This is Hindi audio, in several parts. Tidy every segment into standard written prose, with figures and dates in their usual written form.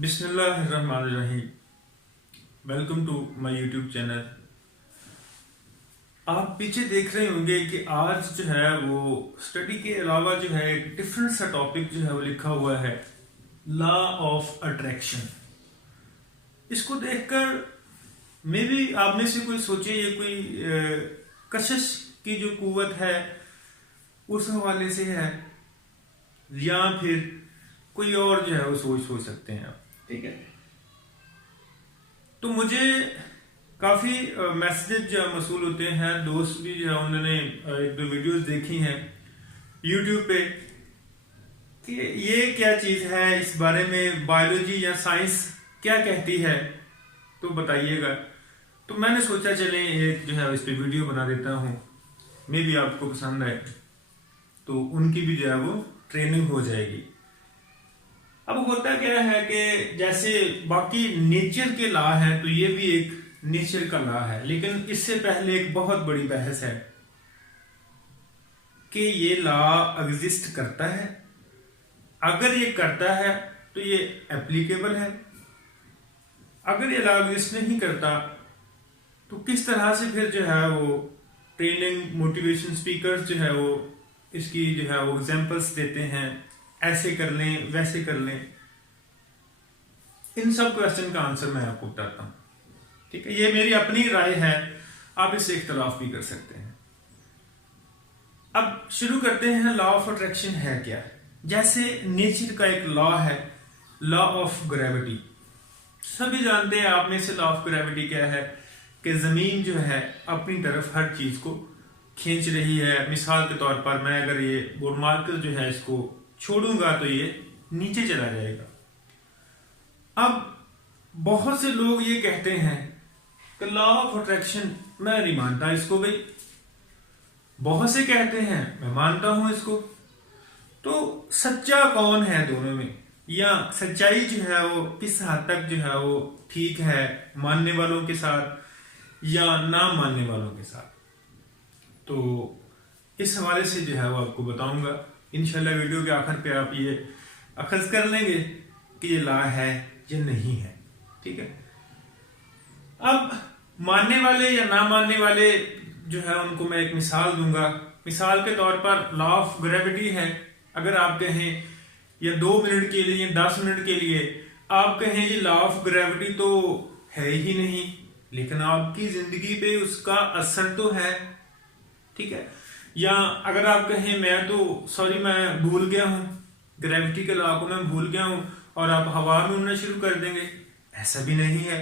बिस्मिल्लाहिर्रहमानिर्रहीम। Welcome to my YouTube channel. आप पीछे देख रहे होंगे कि आज जो है वो स्टडी के अलावा जो है एक डिफरेंट सा टॉपिक जो है वो लिखा हुआ है, लॉ ऑफ अट्रैक्शन। इसको देखकर मे भी आप में से कोई सोचे ये कोई कशिश की जो कुव्वत है उस हवाले से है, या फिर कोई और जो है वो सोच सकते हैं आप। ठीक है, तो मुझे काफ़ी मैसेज जो है मसूल होते हैं, दोस्त भी जो है उन्होंने एक दो वीडियोस देखी हैं यूट्यूब पे कि ये क्या चीज़ है, इस बारे में बायोलॉजी या साइंस क्या कहती है, तो बताइएगा। तो मैंने सोचा चलें एक जो है इस पे वीडियो बना देता हूँ, मे भी आपको पसंद आए तो उनकी भी जो है वो ट्रेनिंग हो जाएगी। अब होता क्या है कि जैसे बाकी नेचर के लॉ हैं तो ये भी एक नेचर का लॉ है, लेकिन इससे पहले एक बहुत बड़ी बहस है कि ये लॉ एग्जिस्ट करता है। अगर ये करता है तो ये एप्लीकेबल है, अगर ये लॉ एग्जिस्ट नहीं करता तो किस तरह से फिर जो है वो ट्रेनिंग मोटिवेशन स्पीकर्स जो है वो इसकी जो है वो एग्जांपल्स देते हैं, ऐसे कर लें वैसे कर लें। इन सब क्वेश्चन का आंसर मैं आपको बताता हूं। ठीक है, ये मेरी अपनी राय है, आप इससे इख्तलाफ भी कर सकते हैं। अब शुरू करते हैं, लॉ ऑफ अट्रैक्शन है क्या। जैसे नेचर का एक लॉ है, लॉ ऑफ ग्रेविटी। सभी जानते हैं, आप में से लॉ ऑफ ग्रेविटी क्या है कि जमीन जो है अपनी तरफ हर चीज को खींच रही है। मिसाल के तौर पर मैं अगर ये बोर्ड मार्कर जो है इसको छोड़ूंगा तो ये नीचे चला जाएगा। अब बहुत से लोग ये कहते हैं कि लॉ ऑफ अट्रैक्शन, मैं नहीं मानता इसको भाई। बहुत से कहते हैं, मैं मानता हूं इसको। तो सच्चा कौन है दोनों में, या सच्चाई जो है वो किस हद तक जो है वो ठीक है मानने वालों के साथ या ना मानने वालों के साथ, तो इस हवाले से जो है वो आपको बताऊंगा। इंशाल्लाह वीडियो के आखिर पे आप ये अखज़ कर लेंगे कि ये लॉ है या नहीं है। ठीक है, अब मानने वाले या ना मानने वाले जो है उनको मैं एक मिसाल दूंगा। मिसाल के तौर पर लॉ ऑफ ग्रेविटी है, अगर आप कहें या 2 मिनट के लिए 10 मिनट के लिए आप कहें ये लॉ ऑफ ग्रेविटी तो है ही नहीं, लेकिन आपकी जिंदगी पे उसका असर तो है। ठीक है, या अगर आप कहें मैं भूल गया हूं, ग्रेविटी के लॉ को मैं भूल गया हूं, और आप हवा में उड़ना शुरू कर देंगे, ऐसा भी नहीं है।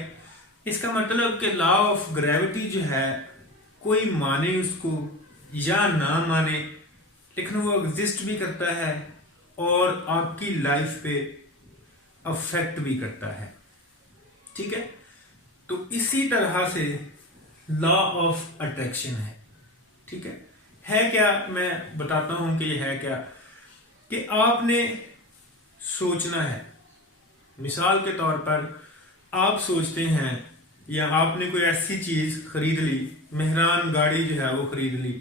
इसका मतलब कि लॉ ऑफ ग्रेविटी जो है कोई माने उसको या ना माने, लेकिन वो एग्जिस्ट भी करता है और आपकी लाइफ पे अफेक्ट भी करता है। ठीक है, तो इसी तरह से लॉ ऑफ अट्रैक्शन है। ठीक है क्या, मैं बताता हूं कि ये है क्या, कि आपने सोचना है। मिसाल के तौर पर आप सोचते हैं, या आपने कोई ऐसी चीज खरीद ली, मेहरान गाड़ी जो है वो खरीद ली,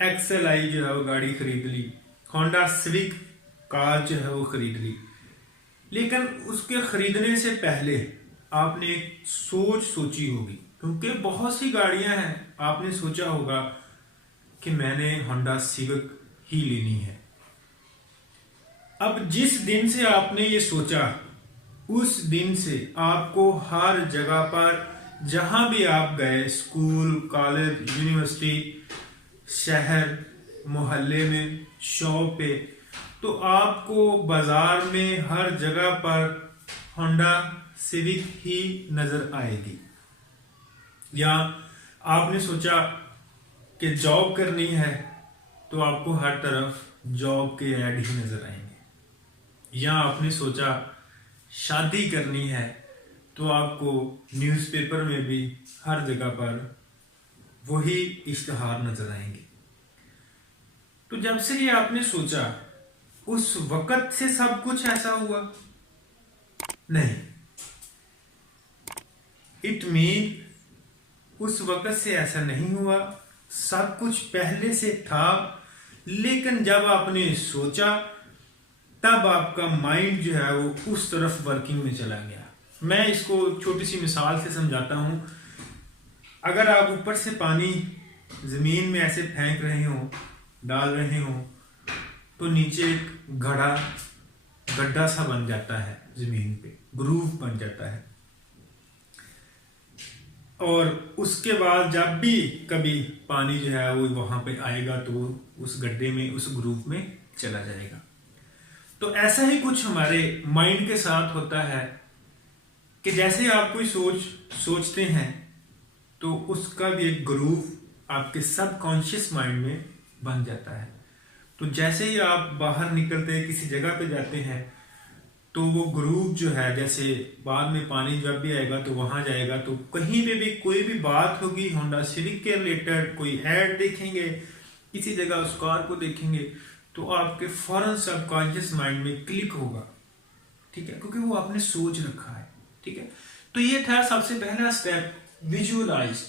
XLI जो है वो गाड़ी खरीद ली, होंडा सिविक कार जो है वो खरीद ली, लेकिन उसके खरीदने से पहले आपने एक सोची होगी, क्योंकि बहुत सी गाड़ियां हैं, आपने सोचा होगा कि मैंने होंडा सिविक ही लेनी है। अब जिस दिन से आपने ये सोचा, उस दिन से आपको हर जगह पर जहां भी आप गए, स्कूल, कॉलेज, यूनिवर्सिटी, शहर, मोहल्ले में, शॉप पे, तो आपको बाजार में हर जगह पर होंडा सिविक ही नजर आएगी। या आपने सोचा कि जॉब करनी है तो आपको हर तरफ जॉब के ऐड ही नजर आएंगे। या आपने सोचा शादी करनी है तो आपको न्यूज़पेपर में भी हर जगह पर वही इश्तिहार नजर आएंगे। तो जब से ये आपने सोचा, उस वक्त से सब कुछ ऐसा हुआ? नहीं, इट मीन उस वक्त से ऐसा नहीं हुआ, सब कुछ पहले से था, लेकिन जब आपने सोचा तब आपका माइंड जो है वो उस तरफ वर्किंग में चला गया। मैं इसको छोटी सी मिसाल से समझाता हूँ। अगर आप ऊपर से पानी जमीन में ऐसे फेंक रहे हो, डाल रहे हो, तो नीचे एक गड्ढा सा बन जाता है, जमीन पे ग्रूव बन जाता है। और उसके बाद जब भी कभी पानी जो है वो वहां पे आएगा तो वो उस गड्ढे में, उस ग्रूव में चला जाएगा। तो ऐसा ही कुछ हमारे माइंड के साथ होता है कि जैसे आप कोई सोचते हैं तो उसका भी एक ग्रूव आपके सबकॉन्शियस माइंड में बन जाता है। तो जैसे ही आप बाहर निकलते हैं, किसी जगह पे जाते हैं, तो वो ग्रूव जो है, जैसे बाद में पानी जब भी आएगा तो वहां जाएगा, तो कहीं पे भी कोई भी बात होगी होंडा सिविक के रिलेटेड, कोई ऐड देखेंगे, किसी जगह उस कार को देखेंगे, तो आपके फौरन सबकॉन्शियस माइंड में क्लिक होगा। ठीक है, क्योंकि वो आपने सोच रखा है। ठीक है, तो ये था सबसे पहला स्टेप, विजुअलाइज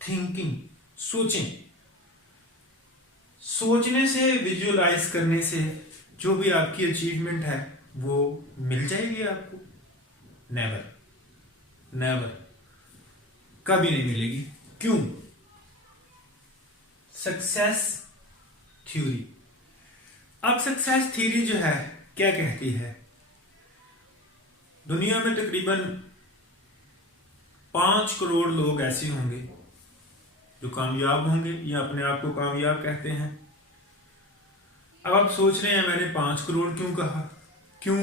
थिंकिंग। सोचने से, विजुअलाइज करने से जो भी आपकी अचीवमेंट है वो मिल जाएगी आपको? नेवर, कभी नहीं मिलेगी। क्यों? Success theory. अब सक्सेस थ्योरी जो है क्या कहती है? दुनिया में तकरीबन 5 करोड़ लोग ऐसे होंगे जो कामयाब होंगे या अपने आप को कामयाब कहते हैं। अब आप सोच रहे हैं मैंने 5 करोड़ क्यों कहा? क्यों?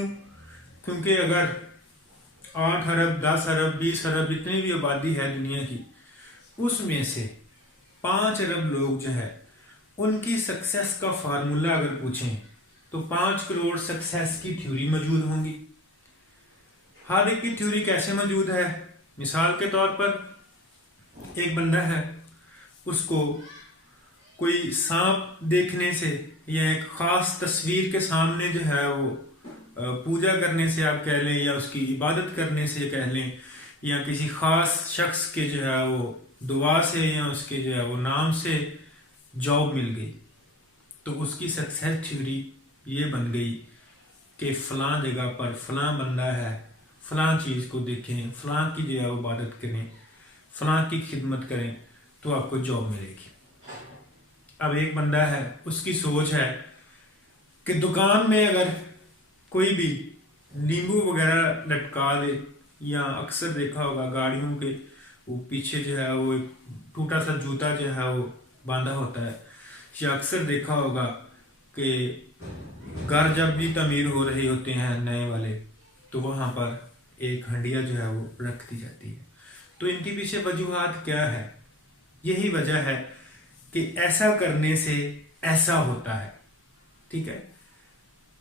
क्योंकि अगर 8 अरब, 10 अरब, 20 अरब जितनी भी आबादी है दुनिया की, उसमें से 5 अरब लोग जो है उनकी सक्सेस का फार्मूला अगर पूछें तो 5 करोड़ सक्सेस की थ्योरी मौजूद होंगी। हर एक की थ्योरी कैसे मौजूद है? मिसाल के तौर पर एक बंदा है, उसको कोई सांप देखने से या एक खास तस्वीर के सामने जो है वो पूजा करने से आप कह लें, या उसकी इबादत करने से कह लें, या किसी खास शख्स के जो है वो दुआ से या उसके जो है वो नाम से जॉब मिल गई, तो उसकी सक्सेस थ्योरी ये बन गई कि फलां जगह पर फलां बंदा है, फलां चीज़ को देखें, फलां की जो है वो इबादत करें, फलां की खिदमत करें तो आपको जॉब मिलेगी। अब एक बंदा है, उसकी सोच है कि दुकान में अगर कोई भी नींबू वगैरह लटका दे, या अक्सर देखा होगा गाड़ियों के वो पीछे जो है वो एक टूटा सा जूता जो है वो बांधा होता है, या अक्सर देखा होगा कि घर जब भी तमीर हो रहे होते हैं नए वाले, तो वहाँ पर एक हंडिया जो है वो रख दी जाती है। तो इनके पीछे वजूहात क्या है? यही वजह है कि ऐसा करने से ऐसा होता है। ठीक है,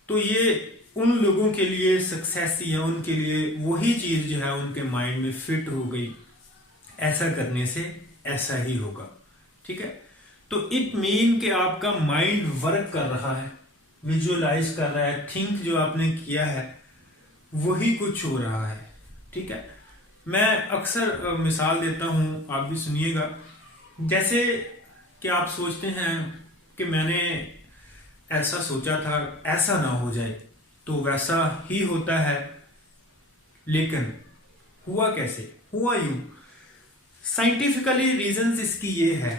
तो ये उन लोगों के लिए सक्सेस, या उनके लिए वही चीज जो है उनके माइंड में फिट हो गई, ऐसा करने से ऐसा ही होगा। ठीक है, तो इट मीन कि आपका माइंड वर्क कर रहा है, विजुअलाइज कर रहा है, थिंक जो आपने किया है वही कुछ हो रहा है। ठीक है, मैं अक्सर मिसाल देता हूं, आप भी सुनिएगा। जैसे कि आप सोचते हैं कि मैंने ऐसा सोचा था, ऐसा ना हो जाए, तो वैसा ही होता है। लेकिन हुआ कैसे? हुआ यूं, साइंटिफिकली रीजंस इसकी ये है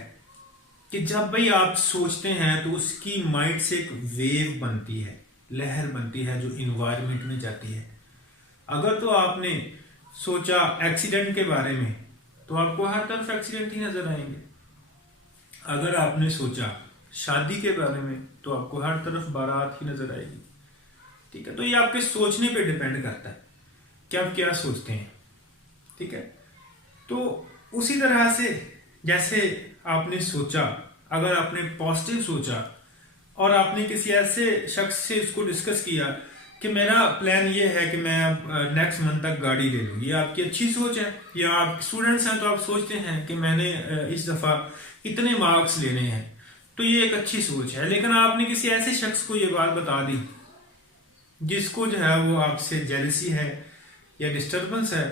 कि जब भाई आप सोचते हैं तो उसकी माइंड से एक वेव बनती है, लहर बनती है जो इन्वायरमेंट में जाती है। अगर तो आपने सोचा एक्सीडेंट के बारे में तो आपको हर तरफ एक्सीडेंट ही नजर आएंगे। अगर आपने सोचा शादी के बारे में तो आपको हर तरफ बारात ही नजर आएगी। ठीक है, तो ये आपके सोचने पे डिपेंड करता है कि आप क्या सोचते हैं। ठीक है, तो उसी तरह से जैसे आपने सोचा, अगर आपने पॉजिटिव सोचा और आपने किसी ऐसे शख्स से इसको डिस्कस किया कि मेरा प्लान ये है कि मैं अब नेक्स्ट मंथ तक गाड़ी ले लूँ, ये आपकी अच्छी सोच है। या आप स्टूडेंट्स हैं तो आप सोचते हैं कि मैंने इस दफ़ा इतने मार्क्स लेने हैं, तो ये एक अच्छी सोच है। लेकिन आपने किसी ऐसे शख्स को ये बात बता दी जिसको जो है वो आपसे जेलसी है या डिस्टर्बेंस है,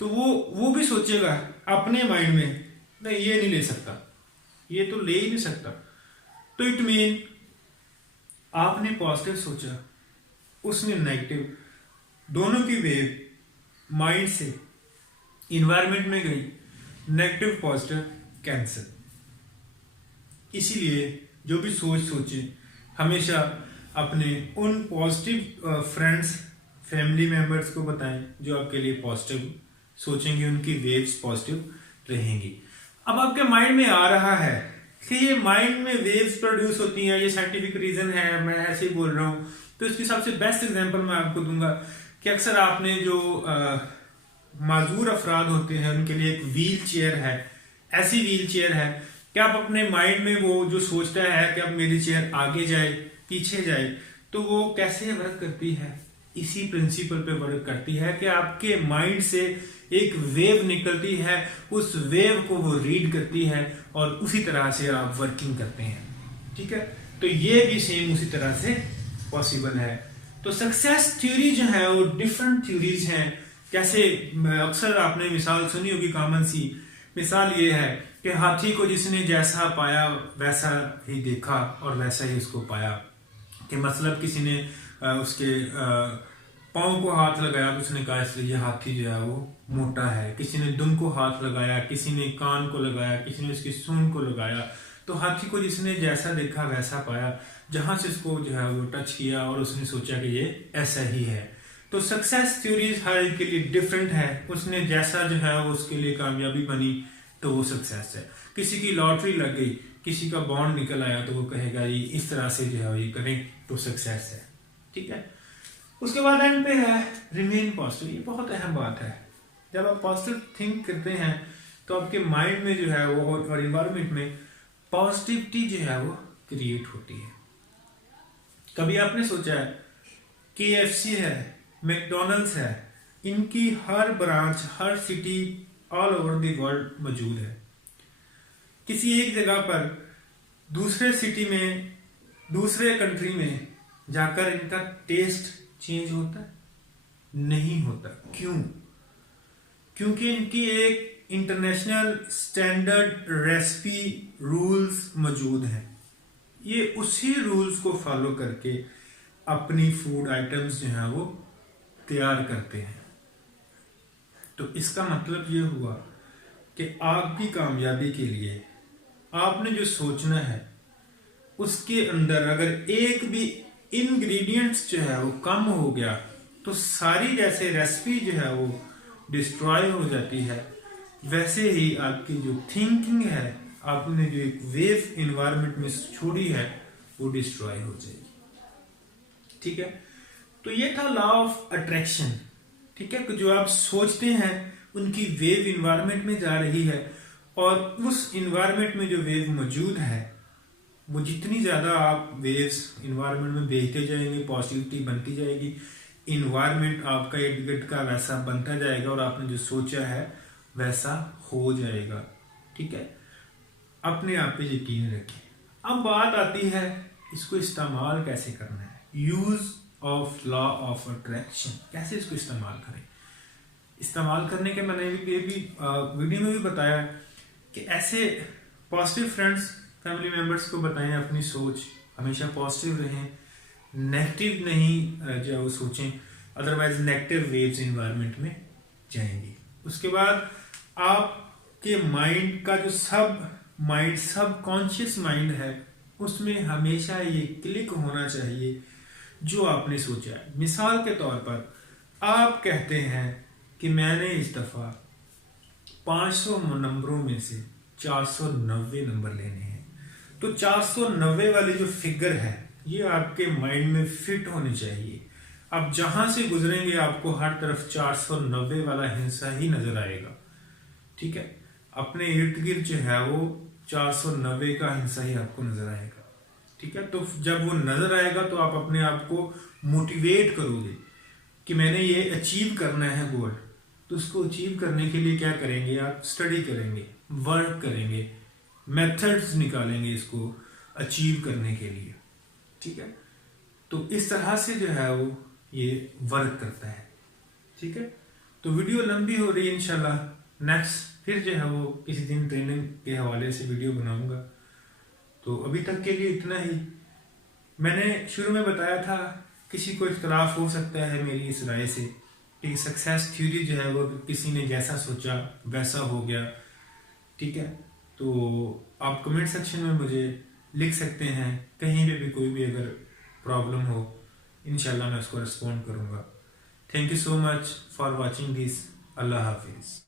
तो वो भी सोचेगा अपने माइंड में, नहीं ये नहीं ले सकता, ये तो ले ही नहीं सकता। तो इट मीन आपने पॉजिटिव सोचा, उसने नेगेटिव, दोनों की वेव माइंड से इन्वायरमेंट में गई, नेगेटिव पॉजिटिव कैंसिल। इसीलिए जो भी सोचे हमेशा अपने उन पॉजिटिव फ्रेंड्स फैमिली मेंबर्स को बताएं जो आपके लिए पॉजिटिव सोचेंगे, उनकी वेव्स पॉजिटिव रहेंगी। अब आपके माइंड में आ रहा है कि ये माइंड में वेव्स प्रोड्यूस होती हैं, ये साइंटिफिक रीजन है, मैं ऐसे ही बोल रहा हूँ, तो इसकी सबसे बेस्ट एग्जांपल मैं आपको दूंगा कि अक्सर आपने जो माजूर अफराद होते हैं उनके लिए एक व्हील चेयर है, ऐसी व्हील चेयर है कि आप अपने माइंड में वो जो सोचता है कि अब मेरी चेयर आगे जाए पीछे जाए, तो वो कैसे वर्क करती है, इसी प्रिंसिपल पे वर्क करती है कि आपके माइंड से एक वेव निकलती है, उस वेव को वो रीड करती है और उसी तरह से आप वर्किंग करते हैं। ठीक है, तो ये भी सेम उसी तरह से पॉसिबल है। तो सक्सेस थ्योरी जो है वो डिफरेंट थ्योरीज हैं। कैसे, अक्सर आपने मिसाल सुनी होगी, कॉमन सी मिसाल ये है कि हाथी को जिसने जैसा पाया वैसा ही देखा और वैसा ही उसको पाया। कि मतलब किसी ने उसके पाँव को हाथ लगाया तो उसने कहा इसलिए ये हाथी जो है वो मोटा है। किसी ने दुम को हाथ लगाया, किसी ने कान को लगाया, किसी ने उसकी सूंड को लगाया। तो हाथी को जिसने जैसा देखा वैसा पाया, जहां से उसको जो है वो टच किया और उसने सोचा कि ये ऐसा ही है। तो सक्सेस थ्योरीज हर एक के लिए डिफरेंट है। उसने जैसा जो है वो उसके लिए कामयाबी बनी तो वो सक्सेस है। किसी की लॉटरी लग गई, किसी का बॉन्ड निकल आया तो वो कहेगा ये इस तरह से जो है ये करें तो सक्सेस है। ठीक है, उसके बाद एंड पे है रिमेन पॉजिटिव। ये बहुत अहम बात है। जब आप पॉजिटिव थिंक करते हैं तो आपके माइंड में जो है वो और इन्वायरमेंट में पॉजिटिविटी जो है वो क्रिएट होती है। कभी आपने सोचा है KFC है, मैकडोनल्ड्स है, इनकी हर ब्रांच हर city all over the world मौजूद है। किसी एक जगह पर दूसरे सिटी में दूसरे कंट्री में जाकर इनका टेस्ट चेंज होता है? नहीं होता। क्यों? क्योंकि इनकी एक इंटरनेशनल स्टैंडर्ड रेसिपी रूल्स मौजूद हैं। ये उसी रूल्स को फॉलो करके अपनी फूड आइटम्स जो हैं वो तैयार करते हैं। तो इसका मतलब ये हुआ कि आपकी कामयाबी के लिए आपने जो सोचना है उसके अंदर अगर एक भी इंग्रेडिएंट्स जो है वो कम हो गया तो सारी जैसे रेसिपी जो है वो डिस्ट्रॉय हो जाती है, वैसे ही आपकी जो थिंकिंग है, आपने जो एक वेव इन्वायरमेंट में छोड़ी है वो डिस्ट्रॉय हो जाएगी। ठीक है, तो ये था लॉ ऑफ अट्रैक्शन। ठीक है, जो आप सोचते हैं उनकी वेव इन्वायरमेंट में जा रही है और उस इन्वायरमेंट में जो वेव मौजूद है वो जितनी ज्यादा आप वेव्स इन्वायरमेंट में भेजते जाएंगे, पॉजिटिविटी बनती जाएगी, इन्वायरमेंट आपका इर्द गिर्द का वैसा बनता जाएगा और आपने जो सोचा है वैसा हो जाएगा। ठीक है, अपने आप पे यकीन रखें। अब बात आती है इसको इस्तेमाल कैसे करना है, use of law of attraction, कैसे इसको इस्तेमाल करें। इस्तेमाल करने के मैंने भी वीडियो में भी बताया कि ऐसे पॉजिटिव फ्रेंड्स फैमिली मेंबर्स को बताएं अपनी सोच हमेशा पॉजिटिव रहें, नेगेटिव नहीं जो सोचें, अदरवाइज नेगेटिव वेव्स इन्वायरमेंट में जाएंगी। उसके बाद आपके माइंड का जो सब कॉन्शियस माइंड है उसमें हमेशा ये क्लिक होना चाहिए जो आपने सोचा है। मिसाल के तौर पर आप कहते हैं कि मैंने इस दफा 500 नंबरों में से 490 नंबर लेने हैं, तो 490 वाली जो फिगर है ये आपके माइंड में फिट होनी चाहिए। आप जहां से गुजरेंगे आपको हर तरफ 490 वाला हिस्सा ही नजर आएगा। ठीक है, अपने इर्द गिर्द जो है वो 490 का हिस्सा ही आपको नजर आएगा। ठीक है, तो जब वो नजर आएगा तो आप अपने आप को मोटिवेट करोगे कि मैंने ये अचीव करना है गोल। तो उसको अचीव करने के लिए क्या करेंगे, आप स्टडी करेंगे, वर्क करेंगे, मेथड्स निकालेंगे इसको अचीव करने के लिए। ठीक है, तो इस तरह से जो है वो ये वर्क करता है। ठीक है, तो वीडियो लंबी हो रही है, इंशाल्लाह नेक्स्ट फिर जो है वो किसी दिन ट्रेनिंग के हवाले से वीडियो बनाऊंगा। तो अभी तक के लिए इतना ही। मैंने शुरू में बताया था किसी को इख्तलाफ हो सकता है मेरी इस राय से कि सक्सेस थ्योरी जो है वो किसी ने जैसा सोचा वैसा हो गया, ठीक है। तो आप कमेंट सेक्शन में मुझे लिख सकते हैं, कहीं पे भी कोई भी अगर प्रॉब्लम हो, इंशाल्लाह मैं उसको रिस्पॉन्ड करूँगा। Thank you so much for watching this. अल्लाह हाफिज़।